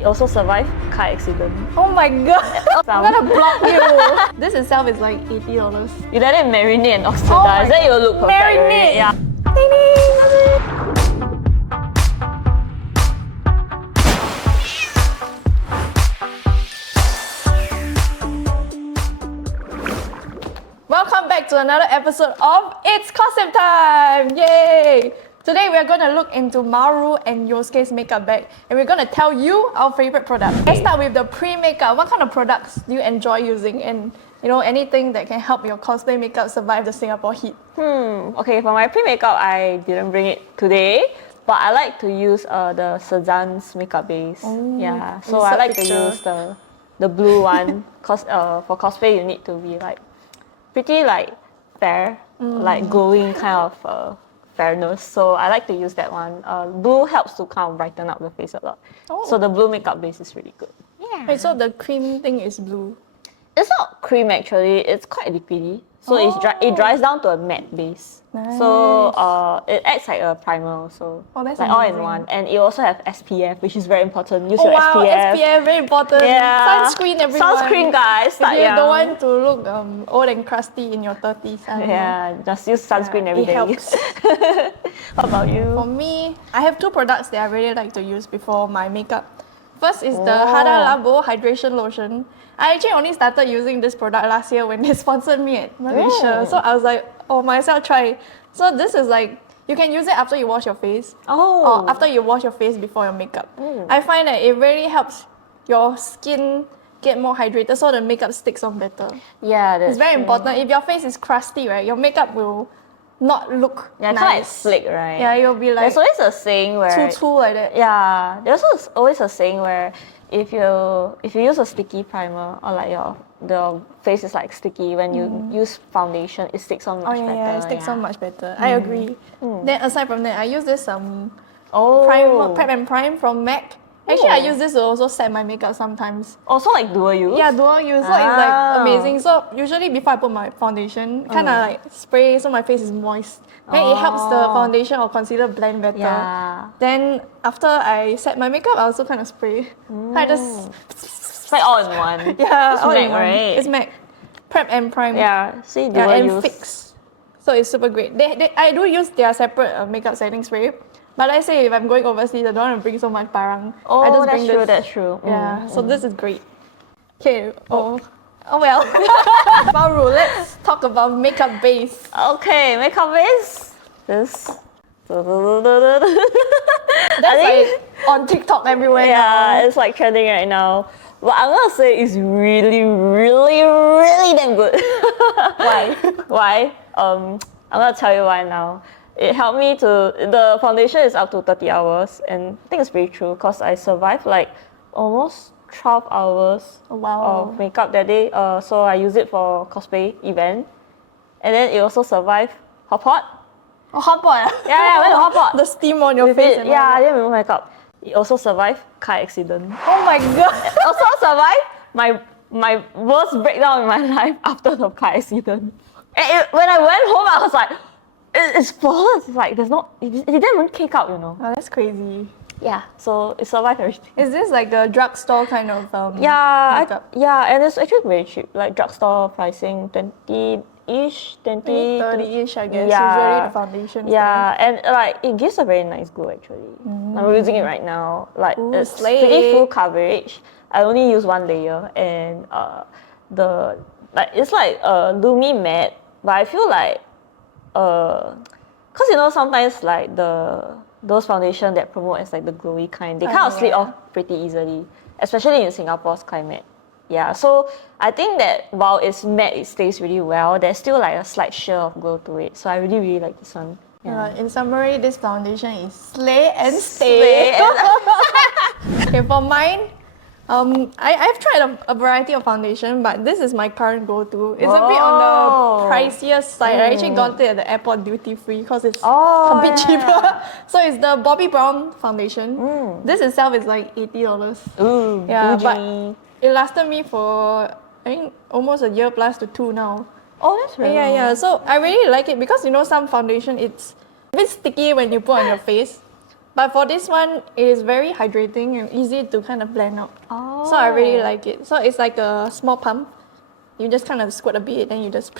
It also survived car accident. Oh my god! I'm gonna block you. This itself is like $80. You let it marinate and oxidize, then it will look perfect. Marinate! Yeah. Ding ding! Welcome back to another episode of It's Cossip Time! Yay! Today we are going to look into Maoru and Yosuke's makeup bag, and we're going to tell you our favorite product. Let's start with the pre-makeup. What kind of products do you enjoy using, and anything that can help your cosplay makeup survive the Singapore heat? Okay, for my pre-makeup, I didn't bring it today, but I like to use the Cezanne's makeup base. Yeah, so I like to use the blue one, because for cosplay you need to be pretty fair, glowing kind of fairness. So I like to use that one. Blue helps to kind of brighten up the face a lot. So the blue makeup base is really good. Yeah. Wait, so the cream thing is blue? It's not cream actually. It's quite liquidy. So it dries down to a matte base. Nice. So it acts like a primer also. Oh, that's all in amazing. one. And it also has SPF, which is very important. Use Oh your wow, SPF. SPF, very important. Yeah. Sunscreen, everyone. Sunscreen, guys. If you don't want to look old and crusty in your 30s. Yeah, just use sunscreen every day. It helps. What about you? For me, I have two products that I really like to use before my makeup. First is the Hada Labo Hydration Lotion. I actually only started using this product last year when they sponsored me at Malaysia. So I was like, oh, might as well try. So this is you can use it after you wash your face. Or after you wash your face before your makeup. I find that it really helps your skin get more hydrated so the makeup sticks on better. Yeah, that's It's very important. If your face is crusty, right, your makeup will not look nice. Kind of like slick, right? Yeah, you'll be like... There's always a saying where... Too like that. Yeah, there's always a saying where if you use a sticky primer or the face is sticky, when you use foundation, it sticks on much better. Yeah, it sticks on much better. I agree. Then aside from that, I use this primer, Prep and Prime from MAC. Actually, I use this to also set my makeup sometimes. Also dual use? Yeah, dual use. So it's amazing. So usually before I put my foundation, kind of spray so my face is moist. Then it helps the foundation or concealer blend better. Yeah. Then after I set my makeup, I also kind of spray. I just... It's all in one. Yeah, it's all MAC, in one. right? It's MAC. Prep and Prime. Yeah, see, dual and use. Fix. So it's super great. I do use their separate makeup setting spray. But let's say if I'm going overseas, I don't want to bring so much barang. Oh, I just that's bring true, this. that's true. Yeah, so this is great. Okay, oh well. Maoru, let's talk about makeup base. Okay, makeup base. This. That's on TikTok everywhere. Yeah, it's trending right now. But I'm gonna say it's really, really, really damn good. Why? Why? I'm gonna tell you why now. It helped me the foundation is up to 30 hours, and I think it's pretty true because I survived almost 12 hours of makeup that day. So I use it for cosplay event, and then it also survived hot pot. Oh, hot pot. Yeah, I went to hot pot. The steam on your face. I didn't remove makeup. It also survived car accident. Oh my god. It also survived my worst breakdown in my life after the car accident. And when I went home, I was like, it's flawless. It's there's no, it didn't even kick out, Oh, that's crazy. Yeah, so it survived everything. Is this a drugstore kind of makeup? And it's actually very cheap. Drugstore pricing, 20-ish, 30-ish, I guess. Yeah. Usually the foundation. Yeah, and it gives a very nice glow actually. I'm using it right now. It's slay. pretty full coverage. I only use one layer, and it's Lumi matte, but I feel because sometimes those foundation that promote as the glowy kind, they kind of slip off pretty easily, especially in Singapore's climate. Yeah, so I think that while it's matte, it stays really well. There's still a slight sheer of glow to it. So I really, really like this one. Yeah. In summary, this foundation is slay and stay. Okay, for mine, I've tried a variety of foundation, but this is my current go-to. It's a bit on the pricier side. I actually got it at the airport duty free because it's a bit cheaper. So it's the Bobbi Brown foundation. This itself is $80. Ooh, yeah, bougie. but it lasted me for I think almost a year plus to 2 now. Oh, that's really nice. So I really like it because some foundation it's a bit sticky when you put on your face. But for this one, it is very hydrating and easy to kind of blend out. Oh. So I really like it. So it's like a small pump. You just kind of squirt a bit, then you just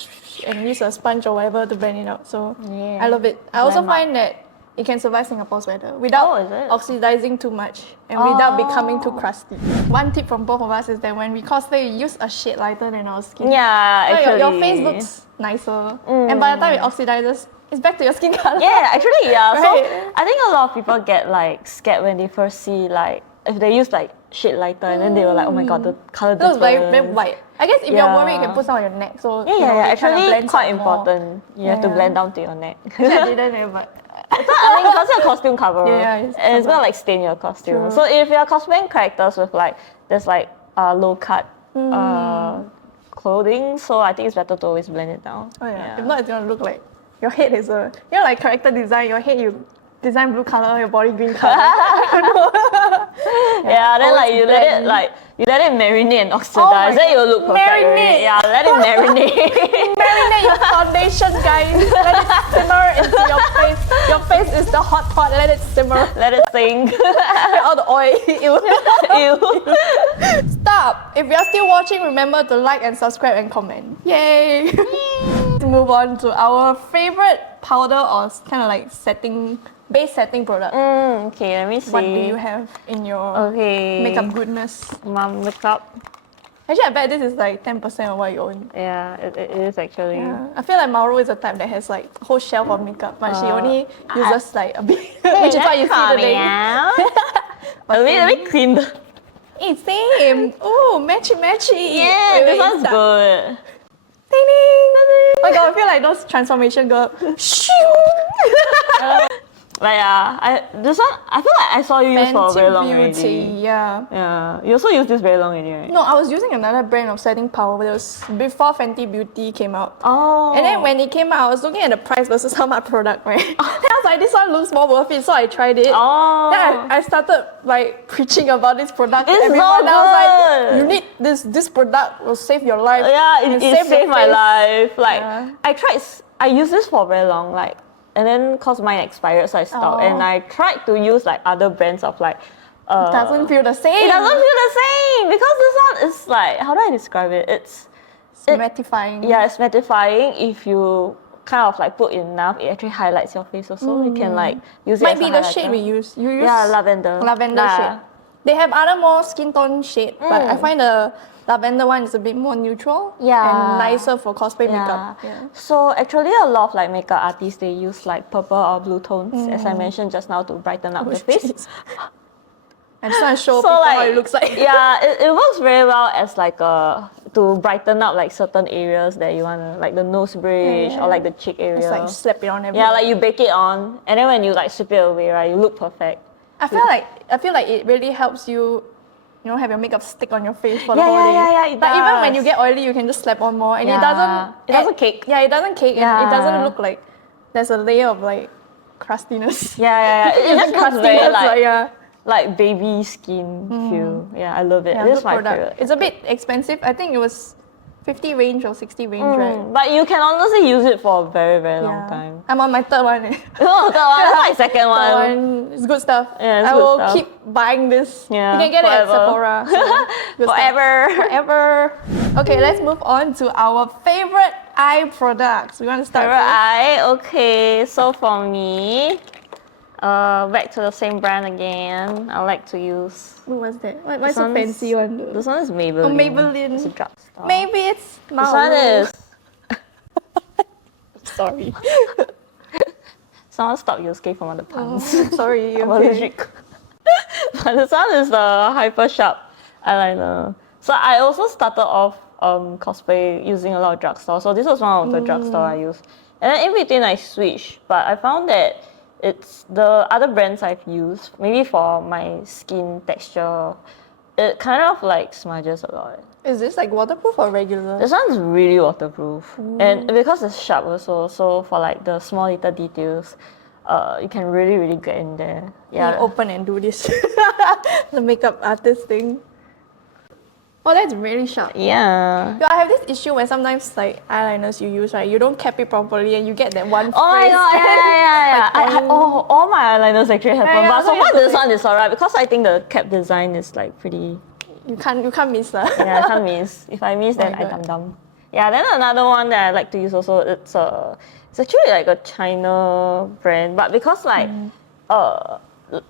and use a sponge or whatever to blend it out. So Yeah. I love it. I also Blend out. find that it can survive Singapore's weather without is it? oxidizing too much and without becoming too crusty. One tip from both of us is that when we cosplay, we use a shade lighter than our skin. Yeah, So actually. your face looks nicer, and by the time it oxidizes, it's back to your skin color. Yeah, actually, yeah. Right. So I think a lot of people get like scared when they first see like if they use like shade lighter and then they were like, oh my god, the color It looks difference. very white. I guess if you're Yeah. worried, you can put some on your neck. So Yeah, you know, yeah, it kind of actually blends quite out more. important. You have to Yeah. blend down to your neck. Actually, I didn't know, but I think because you're a costume cover, Yeah, it's and it's cover. gonna like stain your costume. True. So if you're cosplaying characters with like there's like low cut clothing, so I think it's better to always blend it down. oh yeah. If not, it's gonna look like your head is a like character design. Your head you design blue color, your body green color. Yeah, then like always you let it blend. you let it marinate and Oh oxidize, my then God. you'll look perfect. Marinate. Already. Yeah, let it marinate. Marinate your foundation, guys. Let it simmer into your face. Your face is the hot pot. Let it simmer. Let it sink. All the oil. Ew. Ew. Stop! If you're still watching, remember to like and subscribe and comment. Yay! To move on to our favorite powder or kind of like base setting product. Okay, let me see. What do you have in your Okay. makeup goodness? Mom makeup. Actually, I bet this is like 10% of what you own. Yeah, it is actually. Yeah. I feel like Maoru is the type that has like a whole shelf of makeup, but she only uses like a bit, which is what you see today. Let me clean the. Hey, same. Oh, matchy. Yeah, Wait, this one's stop. good. Ding ding. Oh my god, I feel like those transformation girl. But yeah, this one I feel like I saw you use for very long Beauty, already. yeah. Yeah, you also use this very long already, right? No, I was using another brand of setting powder, but it was before Fenty Beauty came out. Oh. And then when it came out, I was looking at the price versus how much product, right? Then I was like, this one looks more worth it, so I tried it. Oh. Then I started like preaching about this product to It's everyone. so And I was like, good. you need this product will save your life. Yeah, and it save your saved my face." life. Like Yeah. I used this for very long, like, and then cause mine expired, so I stopped. Oh. And I tried to use like other brands of like. It doesn't feel the same. It doesn't feel the same because this one is like, how do I describe it? It's mattifying. yeah, it's mattifying. If you kind of like put enough, it actually highlights your face also. You can like use it Might as be a the highlighter. shade we use. You use Yeah, lavender. lavender Nah. shade. They have other more skin tone shade, but I find the lavender one is a bit more neutral Yeah. and nicer for cosplay Yeah. makeup. Yeah. So actually a lot of like makeup artists, they use like purple or blue tones, as I mentioned just now, to brighten up the face. Jeez. I just want to show So people like, how it looks like. yeah, it works very well as like to brighten up like certain areas that you wanna, like the nose bridge or like the cheek area. Just like slap it on everywhere. Yeah, like you bake it on, and then when you like sweep it away, right, you look perfect. I feel like it really helps you, have your makeup stick on your face for the Yeah, whole yeah, day. yeah, yeah, it But even when does. you get oily, you can just slap on more, and Yeah. It doesn't cake. Yeah, it doesn't cake, and it Yeah. doesn't look like there's a layer of like crustiness. Yeah. It just looks very crustiness, like like baby skin feel. Yeah, I love it. Yeah, This good is my product. favorite. It's a bit expensive. I think it was 50 range or 60 range, right? But you can honestly use it for a very, very long time. I'm on my third one. Oh, the one, that's my second Third one. one is good stuff. Yeah, it's I good will stuff. keep buying this. Yeah, You can get it at forever. Sephora. So good stuff. Forever. Forever. Okay, let's move on to our favorite eye products. We want to start Favorite with eye? Okay, so for me, back to the same brand again. I like to use. what was that? What's this a one's- fancy one? Though? This one is Maybelline. Maybelline. It's a drugstore. Maybe it's This Maoru. one is. Sorry. Someone stop Yosuke from the puns. Sorry. I'm Okay. allergic. But this one is the hyper sharp eyeliner. So I also started off cosplay using a lot of drugstore. So this was one of the drugstore I used. And then in between I switched, but I found that it's the other brands I've used, maybe for my skin texture, it kind of like smudges a lot. Is this like waterproof or regular? This one's really waterproof. And because it's sharp also, so for like the small little details, you can really, really get in there. Yeah. Yeah. Open and do this. The makeup artist thing. Oh, that's really sharp. Yeah. Yeah, I have this issue where sometimes like eyeliners you use, right, you don't cap it properly and you get that one Oh my phrase. god, yeah. Like, All my eyeliners actually have one, yeah, but so so you far have to this like- one is alright because I think the cap design is like pretty. you can't miss that. Yeah, I can't miss. If I miss, then my I god. dumb. Yeah, then another one that I like to use also, it's actually like a China brand, but because like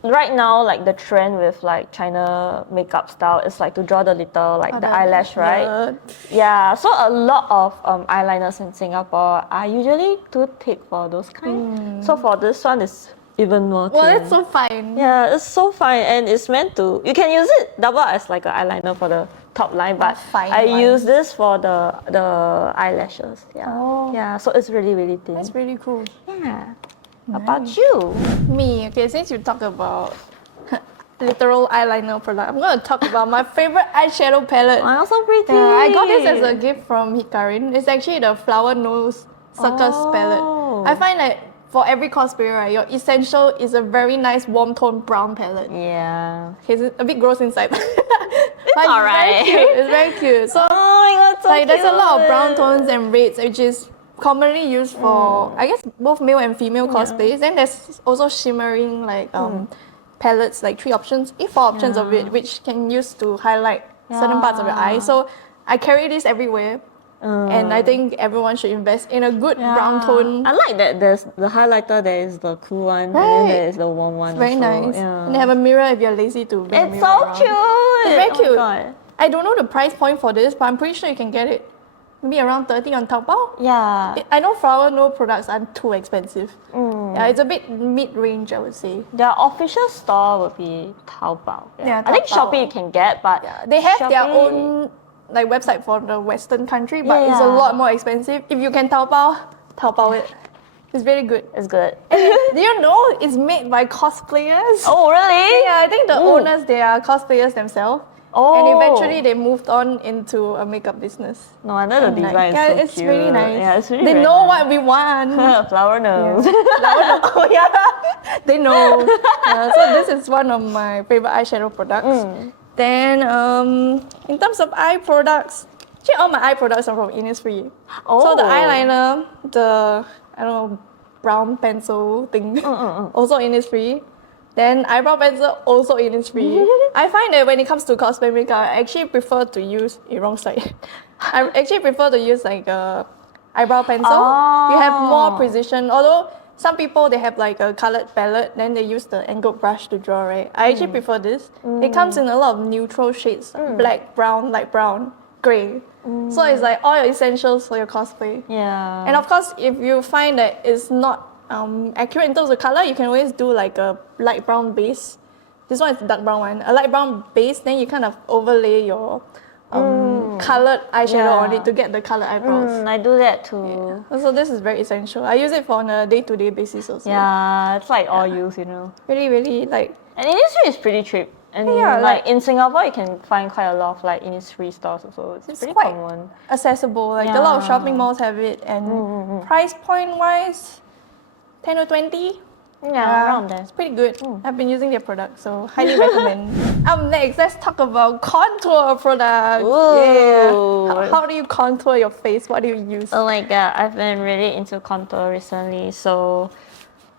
right now like the trend with like China makeup style is like to draw the little like the eyelash, right? Yeah, so a lot of eyeliners in Singapore are usually too thick for those kind. So for this one, it's even more Well, thin. that's so fine. Yeah, it's so fine and it's meant to, you can use it double as like an eyeliner for the top line, but fine I use lines. this for the eyelashes. Yeah. Oh. Yeah, so it's really, really thin. That's really cool. Yeah. About you? Me, okay, since you talk about literal eyeliner product, I'm gonna talk about my favorite eyeshadow palette. Oh, so pretty. Yeah, I got this as a gift from Hikarin. It's actually the Flower Nose Circus palette. I find that for every cosplayer, right, your essential is a very nice warm tone brown palette. Yeah. Okay, it's a bit gross inside. but it's alright. very cute. It's very cute. So Oh my god, so like there's a lot of cute. brown tones and reds, which is commonly used for I guess both male and female cosplays. Then there's also shimmering like palettes, like 3 options, 4 options of it, which can use to highlight certain parts of your eye. So I carry this everywhere. And I think everyone should invest in a good brown tone. I like that there's the highlighter, there is the cool one, and then Right. there is the warm one. Very also. nice. Yeah. And they have a mirror if you're lazy to bring a It's mirror so around. cute. It's very Oh my cute. God. I don't know the price point for this, but I'm pretty sure you can get it maybe around 30 on Taobao. Yeah. I know Flower No products aren't too expensive. Yeah, it's a bit mid-range, I would say. Their official store would be Taobao. Yeah, I think Taobao. Shopee you can get, but They have their Shopee- own like website for the Western country, but it's a Yeah. lot more expensive. If you can Taobao it. It's very good. It's good. Do you know it's made by cosplayers? Oh really? Yeah, I think the owners, they are cosplayers themselves. Oh. And eventually they moved on into a makeup business. No wonder the Like, design yeah, is so it's cute. really nice. Yeah, it's really they very know nice. what we want. Flower nose. Oh yeah, they know. So this is one of my favorite eyeshadow products. Then in terms of eye products, actually all my eye products are from Innisfree. So the Oh. eyeliner, the I don't know brown pencil thing, also Innisfree. Then eyebrow pencil also Innisfree. I find that when it comes to cosplay makeup, I actually prefer to use wrong side. I actually prefer to use like a eyebrow pencil. You have more precision. Although some people they have like a colored palette, then they use the angled brush to draw, right? I actually prefer this. It comes in a lot of neutral shades, black, brown, light brown, grey. So it's like all your essentials for your cosplay. Yeah. And of course, if you find that it's not accurate in terms of color, you can always do like a light brown base. This one is dark brown one. A light brown base, then you kind of overlay your colored eyeshadow on it to get the colored eyebrows. I do that too. So this is very essential. I use it for on a day-to-day basis also. Yeah, it's like all use, you know. Really, really like. And Innisfree is pretty cheap. And Yeah, like like- in Singapore, you can find quite a lot of like Innisfree stores also. It's pretty quite common. accessible. Like a lot of Yeah. shopping malls have it, and price point wise, 10 or 20. Yeah, around there. It's pretty good. I've been using their products, so highly recommend. Next, let's talk about contour products. Yeah. Ooh. How do you contour your face? What do you use? Oh my god, I've been really into contour recently. So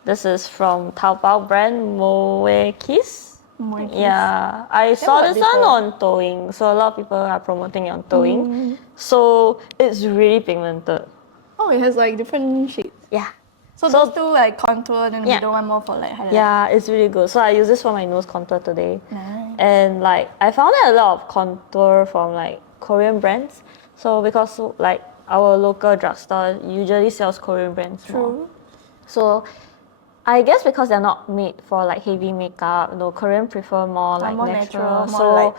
this is from Taobao brand Moe Kiss. Yeah, I saw heard this one before. on Towing. So a lot of people are promoting it on Towing. So it's really pigmented. Oh, it has like different shades. Yeah. So those two like contour, then Yeah. the other one more for like highlight. Yeah, it's really good. So I use this for my nose contour today. Nice. And like I found that a lot of contour from like Korean brands. So because like our local drugstore usually sells Korean brands more. True. So I guess because they're not made for like heavy makeup, no, Korean prefer more like more natural. natural, more So light.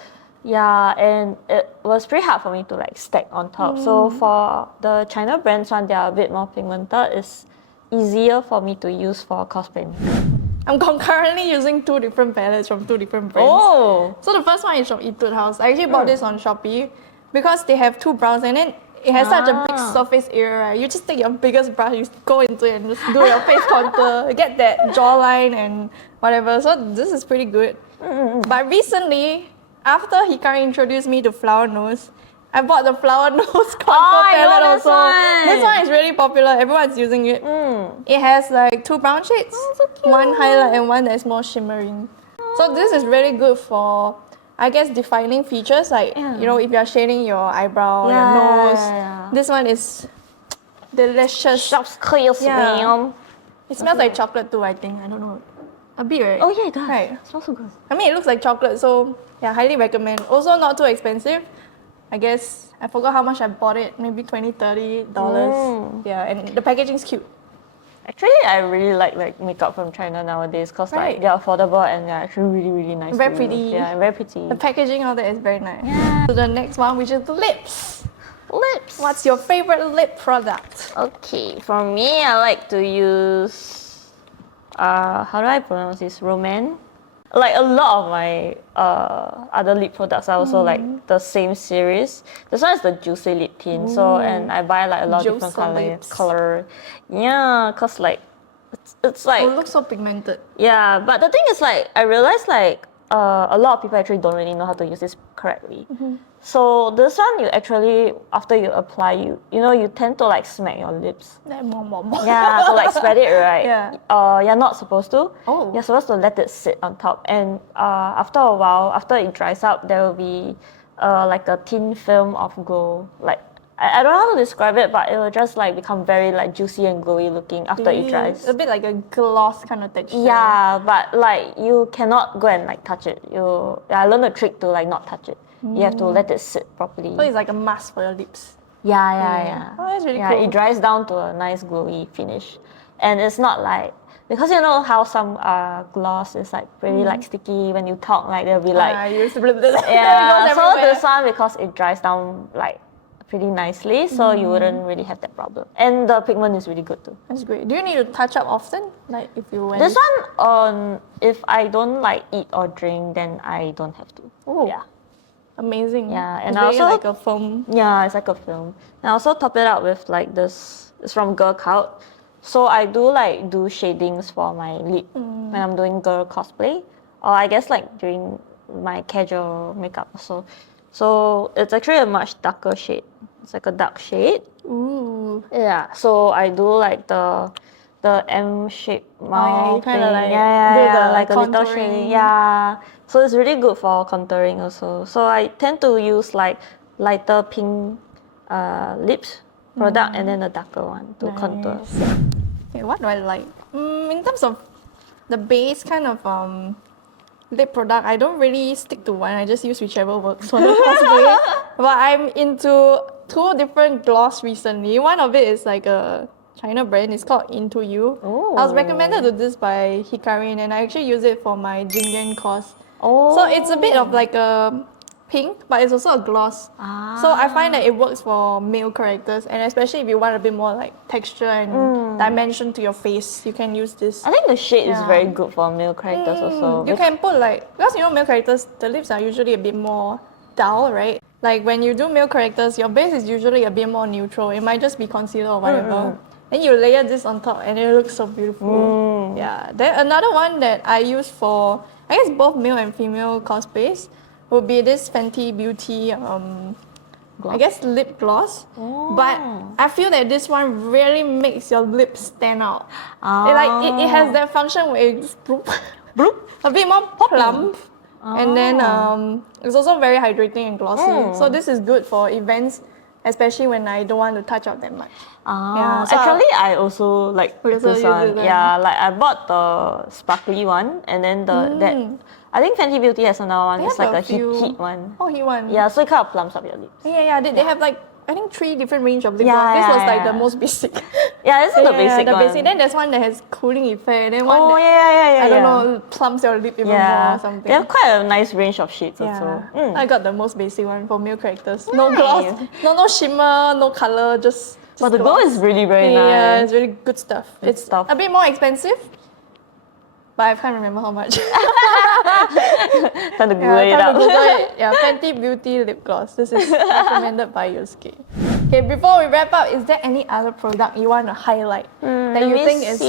yeah, and it was pretty hard for me to like stack on top. So for the China brands one, they are a bit more pigmented. It's easier for me to use for cosplay makeup. I'm concurrently using 2 different palettes from 2 different brands. Oh! So the first one is from Etude House. I actually bought this on Shopee because they have 2 browns and then it has such a big surface area, right? You just take your biggest brush, you go into it and just do your face contour, get that jawline and whatever. So this is pretty good. But recently, after Hikari introduced me to flower nose, I bought the flower nose contour I know palette this also. one. This one is really popular. Everyone's using it. It has like 2 brown shades, so cute. one highlight and one that's more shimmering. So this is really good for, I guess, defining features like you know, if you're shading your eyebrow, your nose. This one is delicious. Shops clear swim. It smells like chocolate too, I think. I don't know. A bit, right? Oh yeah, it does. Right. It smells so good. I mean, it looks like chocolate, so yeah, highly recommend. Also, not too expensive. I guess I forgot how much I bought it. Maybe $20-$30. Yeah, and the packaging's cute. Actually, I really like makeup from China nowadays because like they're affordable and they're actually really nice. Very to pretty. use. Yeah, and very pretty. The packaging, all that is very nice. Yeah. So the next one, which is the lips. Lips. What's your favorite lip product? Okay, for me, I like to use. How do I pronounce this? Roman. Like a lot of my other lip products are also like the same series. This one is the Juicy Lip Tint. So and I buy like a lot of different color. Yeah, cause like it's like. Oh, it looks so pigmented. Yeah, but the thing is like I realized like a lot of people actually don't really know how to use this correctly. So this one you actually after you apply you know you tend to like smack your lips. Yeah, so like spread it right. Yeah. You're not supposed to. Oh. You're supposed to let it sit on top, and after a while, after it dries up, there will be like a thin film of glow. Like I don't know how to describe it, but it will just like become very like juicy and glowy looking after it dries. A bit like a gloss kind of texture. Yeah, but like you cannot go and like touch it. I learned a trick to like not touch it. You have to let it sit properly. So it's like a mask for your lips. Yeah. Oh, that's really yeah, cool. it dries down to a nice glowy finish, and it's not like because you know how some gloss is like pretty like sticky when you talk like they'll be like you used to yeah. it goes So everywhere. this one because it dries down like pretty nicely, so you wouldn't really have that problem, and the pigment is really good too. That's great. Do you need to touch up often? Like if you went... This one if I don't like eat or drink, then I don't have to. Oh. Yeah. Amazing. Yeah, and it's I really also like a foam. Yeah, it's like a film. And I also top it up with like this. It's from Girl Cult. So I do shadings for my lip when I'm doing girl cosplay, or I guess like during my casual makeup also. So it's actually a much darker shade. It's like a dark shade. Ooh. Yeah. So I do like the M-shaped mouth kinda thing. like Yeah, do the like a little contouring. shading. Yeah. So it's really good for contouring also. So I tend to use like lighter pink lips product and then a darker one to contour. Okay, what do I like? In terms of the base kind of lip product, I don't really stick to one. I just use whichever works for the cosplay. But I'm into 2 different gloss recently. One of it is like a China brand. It's called Into You. Oh. I was recommended to this by Hikari, and I actually use it for my Jingyan course. Oh. So it's a bit of like a pink, but it's also a gloss. So I find that it works for male characters, and especially if you want a bit more like texture and dimension to your face, you can use this. I think the shade is very good for male characters also. You can put like, because you know male characters, the lips are usually a bit more dull, right? Like when you do male characters, your base is usually a bit more neutral. It might just be concealer or whatever. Then you layer this on top and it looks so beautiful. Yeah. Then another one that I use for, I guess both male and female cosplays would be this Fenty Beauty, I guess lip gloss. But I feel that this one really makes your lips stand out. It has that function where it's a bit more plump. And then it's also very hydrating and glossy. So this is good for events, especially when I don't want to touch up that much. Yeah, so actually, I also like this one. Yeah, like I bought the sparkly one, and then that I think Fenty Beauty has another one. It's like a heat one. Oh, heat one. Yeah, so it kind of plumps up your lips. Yeah. They have like I think 3 different range of lip gloss. This was like the most basic. Yeah, this is the basic one. Basic. Then there's one that has cooling effect. Then one that I don't know, plumps your lip even more or something. They have quite a nice range of shades also. I got the most basic one for male characters. No gloss, no shimmer, no color, just but the glow is really very nice. Yeah, it's really good stuff. It's a bit more expensive, but I can't remember how much. Time to Google it up. Yeah, Fenty Beauty lip gloss. This is recommended by Yosuke. Okay, before we wrap up, is there any other product you want to highlight that you think is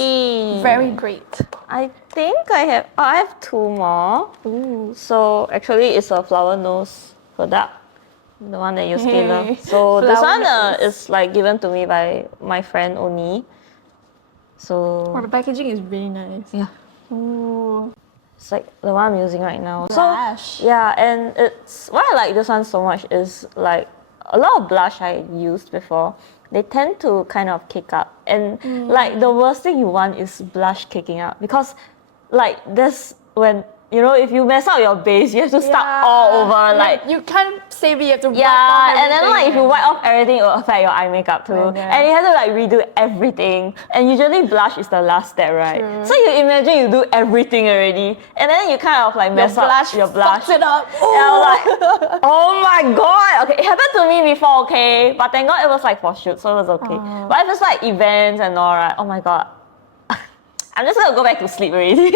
very great? I think I have two more. Ooh. So actually, it's a flower nose product, the one that Yosuke loves. So this Flower one is like given to me by my friend Oni. So the packaging is really nice. yeah, Ooh. it's like the one I'm using right now. Blush. So yeah, and it's why I like this one so much is like a lot of blush I used before. They tend to kind of kick up, and like the worst thing you want is blush kicking up because like this when you know if you mess up your base, you have to start all over like. You can't save it, you have to wipe off Yeah, everything. and then like if you wipe off everything, it will affect your eye makeup too. Yeah. And you have to like redo everything. And usually blush is the last step, right? True. So you imagine you do everything already, and then you kind of like mess up your blush. Fucks it up. And I was like, oh my god. Okay, it happened to me before, okay, but thank God it was like for shoot, so it was okay. But if it's like events and all, right? Oh my god, I'm just gonna go back to sleep already.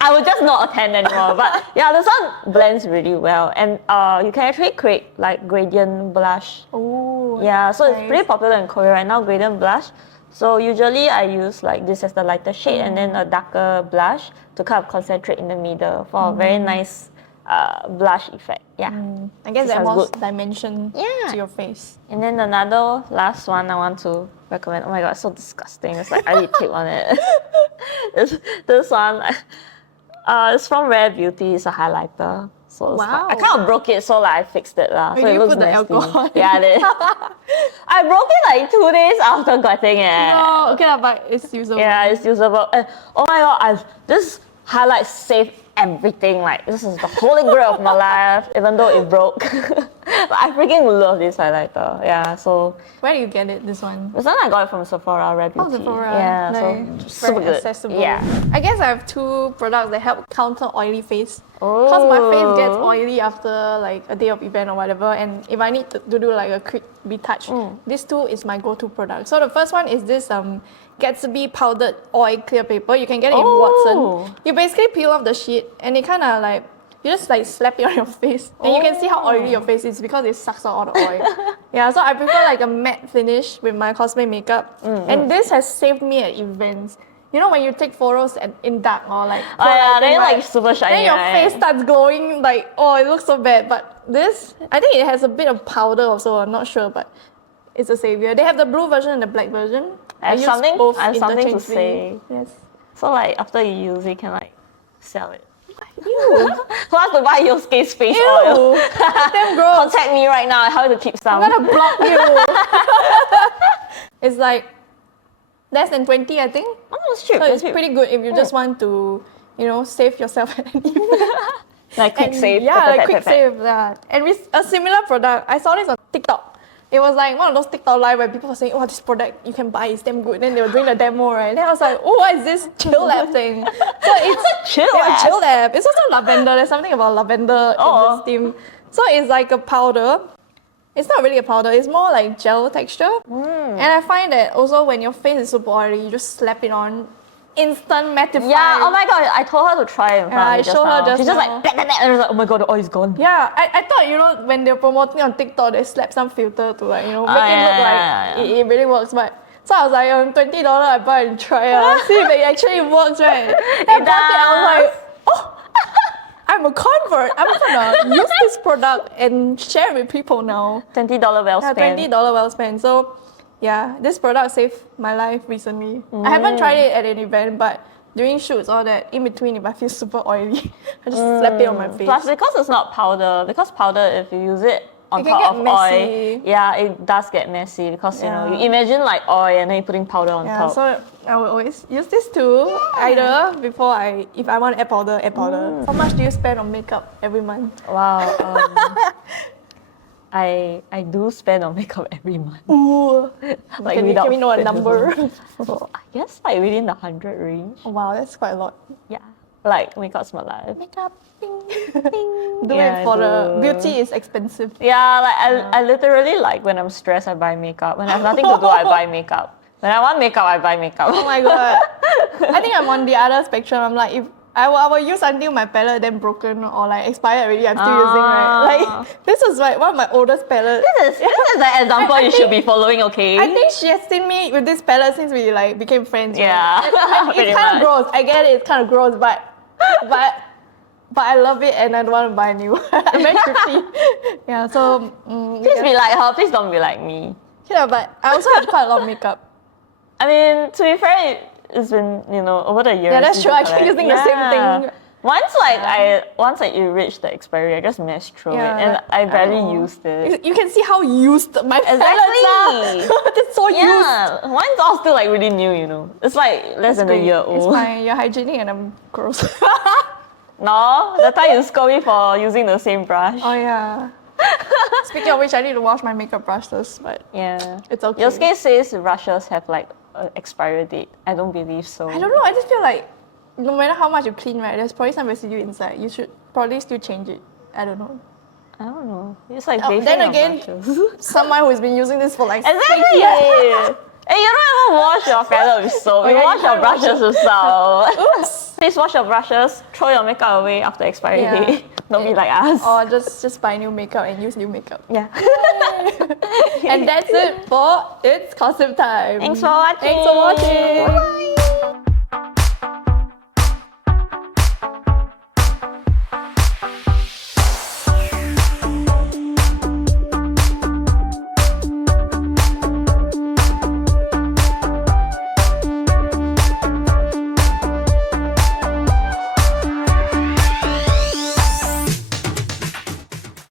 I would just not attend anymore. But yeah, this one blends really well, and you can actually create like gradient blush. Oh. Yeah, so nice. it's pretty popular in Korea right now, gradient blush. So usually I use like this as the lighter shade and then a darker blush to kind of concentrate in the middle for a very nice blush effect. Yeah. I guess This that sounds more good. dimension Yeah. to your face. And then another last one I want to recommend. Oh my god, it's so disgusting. It's like I really tape on it. this one. It's from Rare Beauty. It's a highlighter. So it's Wow. like, I kind of broke it, so like I fixed it lah. So Did it you looks put the nasty. alcohol? Yeah, I did. I broke it like 2 days after getting it. Oh, okay, but it's usable. Yeah, it's usable. And oh my god, this highlight saved everything. Like this is the holy grail of my life, even though it broke. But I freaking love this highlighter. Yeah, so Where do you get it, this one? this one I got it from Sephora, Rare Beauty. Sephora. Yeah, Nice. so super Very good. accessible. Yeah. I guess I have two products that help counter oily face. Because my face gets oily after like a day of event or whatever, and if I need to do like a quick retouch, this two is my go-to product. So the first one is this Gatsby powdered oil clear paper. You can get it in Watson. You basically peel off the sheet and it kind of like, you just like slap it on your face and you can see how oily your face is because it sucks out all the oil. Yeah, so I prefer like a matte finish with my Cosplay makeup. And this has saved me at events. You know when you take photos in dark or like then like super shiny. then your right? face starts glowing like, oh, it looks so bad. But this, I think it has a bit of powder also, I'm not sure, but it's a savior. They have the blue version and the black version. I have use something both to say. interchangeably. Yes. So like after you use it, you can like sell it. Ew. Who wants to buy Yosuke's face oil? Ew, damn gross. Contact me right now. I help you to keep some. I'm gonna block you. It's like less than 20, I think. Oh, it's cheap. So it's pretty good if you just want to, you know, save yourself at an event. Like quick save. Yeah, Tap, like tap, quick tap, tap. save. Yeah. And with a similar product, I saw this on TikTok. It was like one of those TikTok live where people were saying, oh, this product you can buy, it's damn good. Then they were doing the demo, right? Then I was like, oh, what is this chill lab thing? So it's Chill yeah, lab? chill lab. It's also lavender. There's something about lavender in this steam. So it's like a powder. It's not really a powder, it's more like gel texture. And I find that also when your face is super oily, you just slap it on, instant mattify. Yeah, oh my god, I told her to try it in front of I me just showed her now. just She's just now. like, "Bleh, bleh, bleh," and I was like, oh my god, the oil is gone. Yeah, I thought, you know, when they're promoting on TikTok, they slap some filter to like, you know, make it look like it really works. But so I was like, $20, I buy and try. See if it actually works, right? Then I bought it, I was like, oh, I'm a convert. I'm gonna use this product and share it with people now. $20 well Yeah, spent. $20 well spent. So yeah, this product saved my life recently. I haven't tried it at an event, but during shoots, all that, in between, if I feel super oily, I just slap it on my face. Plus, because it's not powder, because powder, if you use it on It can top get of messy. oil, yeah, it does get messy because you know Yeah. you imagine like oil and then you're putting powder on Yeah, top. so I will always use this too, either before if I want to add powder, add powder. How much do you spend on makeup every month? Wow, I do spend on makeup every month. Ooh. Like Can without we know a fail. number? So I guess like within the 100 range. Oh, wow, that's quite a lot. Yeah, like makeup's my life. Makeup, ding, ding. Do Yeah, it for I the do. beauty is expensive. Yeah, like I literally like when I'm stressed, I buy makeup. When I have nothing to do, I buy makeup. When I want makeup, I buy makeup. Oh my god. I think I'm on the other spectrum. I'm like, if I will use until my palette then broken or like expired already, I'm still using, right? Like, this is like one of my oldest palettes. This is the example you should be following, okay? I think she has seen me with this palette since we like became friends. Yeah, right? pretty It's kind much. of gross. I get it. It's kind of gross, but I love it and I don't want to buy new. I'm very thrifty. Yeah. So. Please be like her. Please don't be like me. Yeah, but I also have quite a lot of makeup. I mean, to be fair, it's been over the years. Yeah, that's true. I keep collect. using the same thing. Once it reached the expiry, I just messed through it, and I barely used it. You can see how used my palettes Exactly. are. It's so used. Yeah, mine's all still like really new. It's like less than a year It's old. fine. You're hygienic and I'm gross. No, the time you scold me for using the same brush. Oh yeah. Speaking of which, I need to wash my makeup brushes, but Yeah. it's okay. Yosuke says brushes have like an expiry date. I don't believe so. I don't know. I just feel like no matter how much you clean, right, there's probably some residue inside. You should probably still change it. I don't know. I don't know. It's like Then basing again, on brushes. someone who's been using this for like 6 Exactly. years. Hey, you don't even wash your palette with soap. Oh, You yeah, wash you your can't wash brushes with soap. Oops. Please wash your brushes. Throw your makeup away after expiry Yeah. date. Don't be like us. Or just buy new makeup and use new makeup. Yeah. And that's it for It's Cossip Time. Thanks for watching. Thanks for watching. Bye.